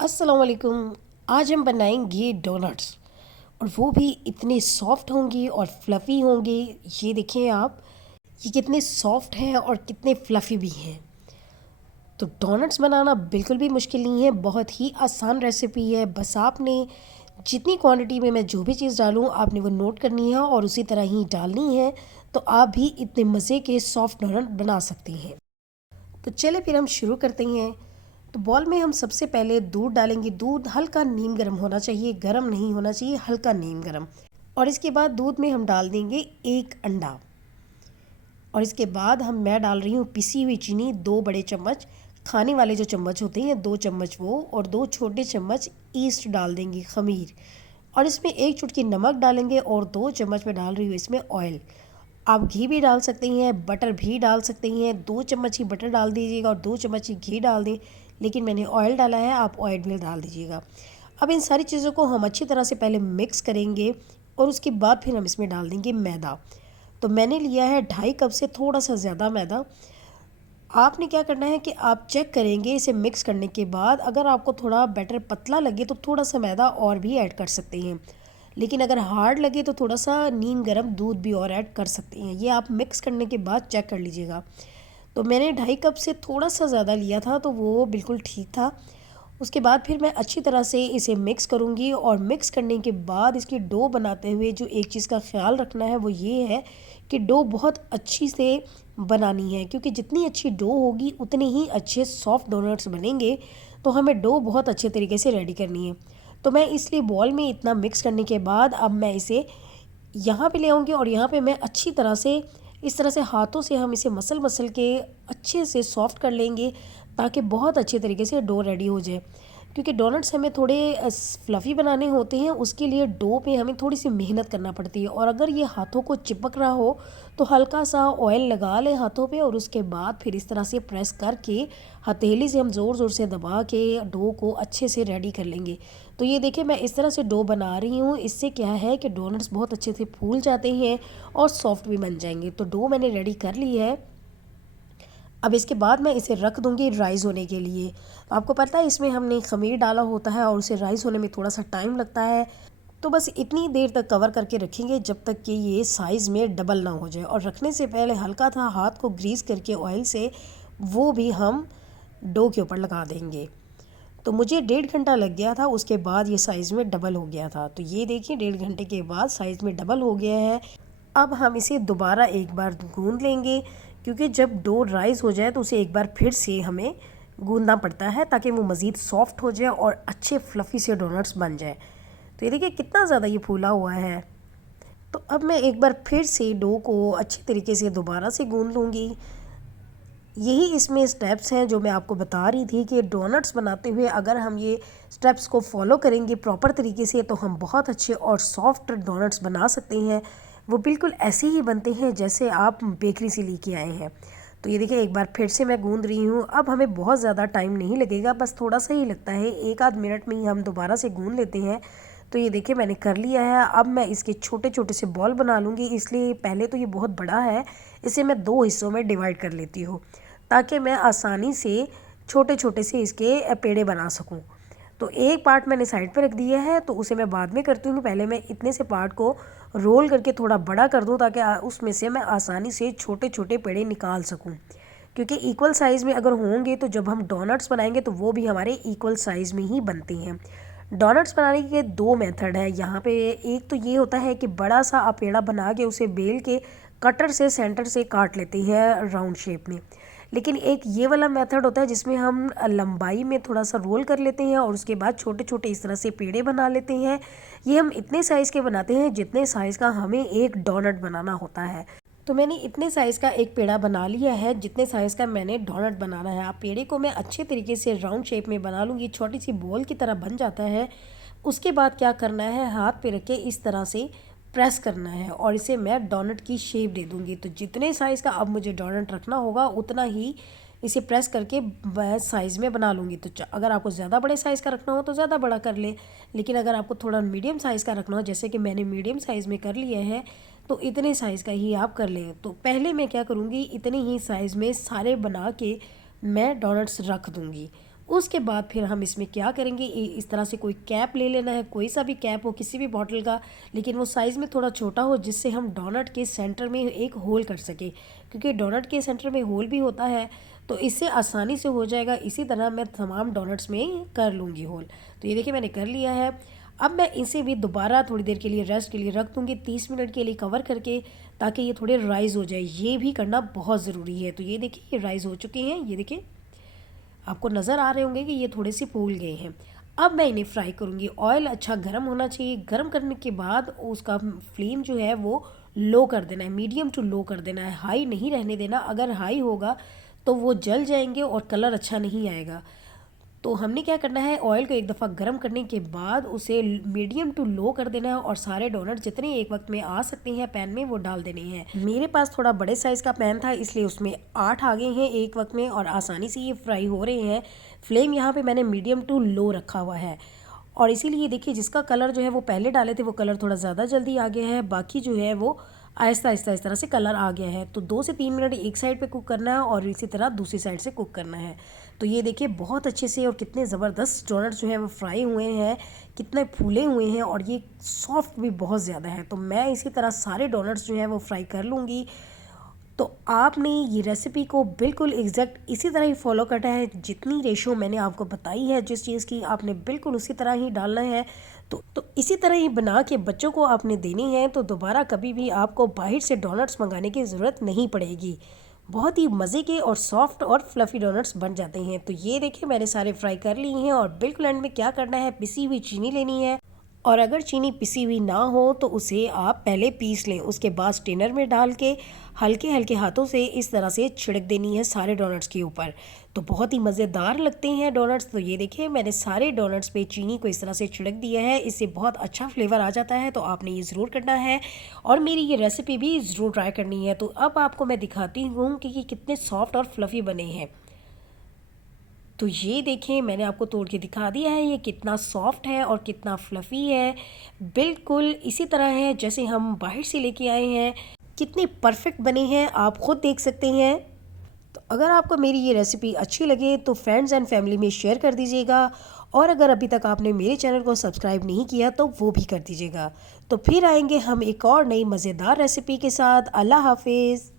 अस्सलाम वालेकुम। आज हम बनाएंगे डोनट्स और वो भी इतने सॉफ्ट होंगे और फ्लफ़ी होंगे। ये देखें आप, ये कितने सॉफ्ट हैं और कितने फ्लफ़ी भी हैं। तो डोनट्स बनाना बिल्कुल भी मुश्किल नहीं है, बहुत ही आसान रेसिपी है। बस आपने जितनी क्वांटिटी में मैं जो भी चीज़ डालूँ आपने वो नोट करनी है और उसी तरह ही डालनी है, तो आप भी इतने मज़े के सॉफ्ट डोनट बना सकती हैं। तो चलिए फिर हम शुरू करते हैं। तो बॉल में हम सबसे पहले दूध डालेंगे। दूध हल्का नीम गर्म होना चाहिए, गर्म नहीं होना चाहिए, हल्का नीम गर्म। और इसके बाद दूध में हम डाल देंगे एक अंडा। और इसके बाद मैं डाल रही हूँ पिसी हुई चीनी 2 बड़े चम्मच। खाने वाले जो चम्मच होते हैं 2 चम्मच वो, और 2 छोटे चम्मच ईस्ट डाल देंगे, खमीर। और इसमें 1 चुटकी नमक डालेंगे और 2 चम्मच में डाल रही हूँ इसमें ऑयल। आप घी भी डाल सकते हैं, बटर भी डाल सकते हैं। 2 चम्मच ही बटर डाल दीजिएगा और 2 चम्मच ही घी डाल दें, लेकिन मैंने ऑयल डाला है, आप ऑयल भी डाल दीजिएगा। अब इन सारी चीज़ों को हम अच्छी तरह से पहले मिक्स करेंगे और उसके बाद फिर हम इसमें डाल देंगे मैदा। तो मैंने लिया है 2.5 कप से थोड़ा सा ज़्यादा मैदा। आपने क्या करना है कि आप चेक करेंगे इसे मिक्स करने के बाद, अगर आपको थोड़ा बैटर पतला लगे तो थोड़ा सा मैदा और भी ऐड कर सकते हैं, लेकिन अगर हार्ड लगे तो थोड़ा सा नीम गर्म दूध भी और ऐड कर सकते हैं। ये आप मिक्स करने के बाद चेक कर लीजिएगा। तो मैंने 2.5 कप से थोड़ा सा ज़्यादा लिया था, तो वो बिल्कुल ठीक था। उसके बाद फिर मैं अच्छी तरह से इसे मिक्स करूँगी और मिक्स करने के बाद इसकी डो बनाते हुए जो एक चीज़ का ख्याल रखना है वो ये है कि डो बहुत अच्छी से बनानी है, क्योंकि जितनी अच्छी डो होगी उतने ही अच्छे सॉफ्ट डोनट्स बनेंगे। तो हमें डो बहुत अच्छे तरीके से रेडी करनी है। तो मैं इसलिए बॉल में इतना मिक्स करने के बाद अब मैं इसे यहाँ पे ले आऊँगी और यहाँ पे मैं अच्छी तरह से इस तरह से हाथों से हम इसे मसल मसल के अच्छे से सॉफ्ट कर लेंगे, ताकि बहुत अच्छे तरीके से डो रेडी हो जाए। क्योंकि डोनट्स हमें थोड़े फ्लफ़ी बनाने होते हैं, उसके लिए डो पे हमें थोड़ी सी मेहनत करना पड़ती है। और अगर ये हाथों को चिपक रहा हो तो हल्का सा ऑयल लगा लें हाथों पे और उसके बाद फिर इस तरह से प्रेस करके हथेली से हम ज़ोर ज़ोर से दबा के डो को अच्छे से रेडी कर लेंगे। तो ये देखिए मैं इस तरह से डो बना रही हूँ। इससे क्या है कि डोनट्स बहुत अच्छे से फूल जाते हैं और सॉफ्ट भी बन जाएंगे। तो डो मैंने रेडी कर ली है। अब इसके बाद मैं इसे रख दूंगी राइस होने के लिए। आपको पता है इसमें हमने खमीर डाला होता है और उसे राइस होने में थोड़ा सा टाइम लगता है। तो बस इतनी देर तक कवर करके रखेंगे जब तक कि ये साइज़ में डबल ना हो जाए। और रखने से पहले हल्का था हाथ को ग्रीस करके ऑयल से वो भी हम डो के ऊपर लगा देंगे। तो मुझे 1.5 घंटा लग गया था, उसके बाद ये साइज़ में डबल हो गया था। तो ये देखिए 1.5 घंटे के बाद साइज़ में डबल हो गया है। अब हम इसे दोबारा एक बार गूंद लेंगे, क्योंकि जब डो राइज़ हो जाए तो उसे एक बार फिर से हमें गूंदना पड़ता है, ताकि वो मज़ीद सॉफ्ट हो जाए और अच्छे फ्लफ़ी से डोनट्स बन जाए। तो ये देखिए कितना ज़्यादा ये फूला हुआ है। तो अब मैं एक बार फिर से डो को अच्छी तरीके से दोबारा से गूंद लूँगी। यही इसमें स्टेप्स हैं जो मैं आपको बता रही थी कि डोनट्स बनाते हुए अगर हम ये स्टेप्स को फॉलो करेंगे प्रॉपर तरीके से तो हम बहुत अच्छे और सॉफ्ट डोनट्स बना सकते हैं। वो बिल्कुल ऐसे ही बनते हैं जैसे आप बेकरी से लेके आए हैं। तो ये देखिए एक बार फिर से मैं गूंद रही हूँ। अब हमें बहुत ज़्यादा टाइम नहीं लगेगा, बस थोड़ा सा ही लगता है, 1 आध मिनट में ही हम दोबारा से गूंद लेते हैं। तो ये देखिए मैंने कर लिया है। अब मैं इसके छोटे छोटे से बॉल बना लूँगी, इसलिए पहले तो ये बहुत बड़ा है, इसे मैं 2 हिस्सों में डिवाइड कर लेती हूँ, ताकि मैं आसानी से छोटे छोटे से इसके पेड़े बना सकूं। तो एक पार्ट मैंने साइड पे रख दिया है, तो उसे मैं बाद में करती हूँ। पहले मैं इतने से पार्ट को रोल करके थोड़ा बड़ा कर दूँ, ताकि उसमें से मैं आसानी से छोटे छोटे पेड़े निकाल सकूँ। क्योंकि इक्वल साइज़ में अगर होंगे तो जब हम डोनट्स बनाएंगे तो वो भी हमारे इक्वल साइज़ में ही बनते हैं। डोनट्स बनाने के 2 मेथड है यहाँ पे। एक तो ये होता है कि बड़ा सा आप पेड़ा बना के उसे बेल के कटर से सेंटर से काट लेते हैं राउंड शेप में। लेकिन एक ये वाला मेथड होता है जिसमें हम लंबाई में थोड़ा सा रोल कर लेते हैं और उसके बाद छोटे छोटे इस तरह से पेड़े बना लेते हैं। ये हम इतने साइज़ के बनाते हैं जितने साइज़ का हमें एक डोनट बनाना होता है। तो मैंने इतने साइज़ का एक पेड़ा बना लिया है जितने साइज़ का मैंने डोनट बनाना है। आप पेड़े को मैं अच्छे तरीके से राउंड शेप में बना लूँगी, छोटी सी बॉल की तरह बन जाता है। उसके बाद क्या करना है, हाथ पे रख के इस तरह से प्रेस करना है और इसे मैं डोनट की शेप दे दूँगी। तो जितने साइज़ का अब मुझे डोनट रखना होगा उतना ही इसे प्रेस करके साइज़ में बना लूँगी। तो अगर आपको ज़्यादा बड़े साइज़ का रखना हो तो ज़्यादा बड़ा कर ले, लेकिन अगर आपको थोड़ा मीडियम साइज़ का रखना हो, जैसे कि मैंने मीडियम साइज़ में कर लिया है, तो इतने साइज़ का ही आप कर लें। तो पहले मैं क्या करूँगी, इतने ही साइज़ में सारे बना के मैं डोनट्स रख दूँगी। उसके बाद फिर हम इसमें क्या करेंगे, इस तरह से कोई कैप ले लेना है, कोई सा भी कैप हो किसी भी बॉटल का, लेकिन वो साइज़ में थोड़ा छोटा हो जिससे हम डोनट के सेंटर में एक होल कर सके, क्योंकि डोनट के सेंटर में होल भी होता है तो इससे आसानी से हो जाएगा। इसी तरह मैं तमाम डोनट्स में कर लूँगी होल। तो ये देखिए मैंने कर लिया है। अब मैं इसे भी दोबारा थोड़ी देर के लिए रेस्ट के लिए रख दूँगी, 30 मिनट के लिए कवर करके, ताकि ये थोड़े राइज़ हो जाए। ये भी करना बहुत ज़रूरी है। तो ये देखिए ये राइज़ हो चुके हैं, ये देखिए आपको नज़र आ रहे होंगे कि ये थोड़े से फूल गए हैं। अब मैं इन्हें फ्राई करूँगी। ऑयल अच्छा गर्म होना चाहिए। गर्म करने के बाद उसका फ्लेम जो है वो लो कर देना है, मीडियम टू लो कर देना है, हाई नहीं रहने देना। अगर हाई होगा तो वो जल जाएंगे और कलर अच्छा नहीं आएगा। तो हमने क्या करना है, ऑयल को एक दफ़ा गर्म करने के बाद उसे मीडियम टू लो कर देना है और सारे डोनट जितने एक वक्त में आ सकते हैं पैन में वो डाल देने हैं। मेरे पास थोड़ा बड़े साइज़ का पैन था इसलिए उसमें 8 आ गए हैं एक वक्त में और आसानी से ये फ्राई हो रहे हैं। फ्लेम यहाँ पे मैंने मीडियम टू लो रखा हुआ है और इसीलिए देखिए जिसका कलर जो है वो पहले डाले थे वो कलर थोड़ा ज़्यादा जल्दी आ गया है, बाकी जो है वो आहिस्ता आहिस्ता इस तरह से कलर आ गया है। तो 2 से 3 मिनट एक साइड पे कुक करना है और इसी तरह दूसरी साइड से कुक करना है। तो ये देखिए बहुत अच्छे से और कितने ज़बरदस्त डोनट जो है वो फ्राई हुए हैं, कितने फूले हुए हैं और ये सॉफ्ट भी बहुत ज़्यादा है। तो मैं इसी तरह सारे डोनट्स जो हैं वो फ्राई कर लूँगी। तो आपने ये रेसिपी को बिल्कुल एग्जैक्ट इसी तरह ही फॉलो करना है, जितनी रेशो मैंने आपको बताई है जिस चीज़ की, आपने बिल्कुल उसी तरह ही डालना है। तो इसी तरह ही बना के बच्चों को आपने देनी है तो दोबारा कभी भी आपको बाहर से डोनट्स मंगाने की ज़रूरत नहीं पड़ेगी। बहुत ही मज़े के और सॉफ्ट और फ्लफ़ी डोनट्स बन जाते हैं। तो ये देखिए मैंने सारे फ्राई कर लिए हैं और बिल्कुल एंड में क्या करना है, पिसी हुई चीनी लेनी है और अगर चीनी पिसी हुई ना हो तो उसे आप पहले पीस लें, उसके बाद स्ट्रेनर में डाल के हल्के हल्के हाथों से इस तरह से छिड़क देनी है सारे डोनट्स के ऊपर। तो बहुत ही मज़ेदार लगते हैं डोनट्स। तो ये देखिए मैंने सारे डोनट्स पे चीनी को इस तरह से छिड़क दिया है, इससे बहुत अच्छा फ्लेवर आ जाता है। तो आपने ये ज़रूर करना है और मेरी ये रेसिपी भी ज़रूर ट्राई करनी है। तो अब आपको मैं दिखाती हूँ कि ये कितने सॉफ्ट और फ्लफ़ी बने हैं। तो ये देखें मैंने आपको तोड़ के दिखा दिया है ये कितना सॉफ्ट है और कितना फ्लफ़ी है। बिल्कुल इसी तरह है जैसे हम बाहर से लेके आए हैं। कितने परफेक्ट बने हैं आप ख़ुद देख सकते हैं। तो अगर आपको मेरी ये रेसिपी अच्छी लगे तो फ्रेंड्स एंड फैमिली में शेयर कर दीजिएगा और अगर अभी तक आपने मेरे चैनल को सब्सक्राइब नहीं किया तो वो भी कर दीजिएगा। तो फिर आएंगे हम एक और नई मज़ेदार रेसिपी के साथ। अल्लाह हाफिज़।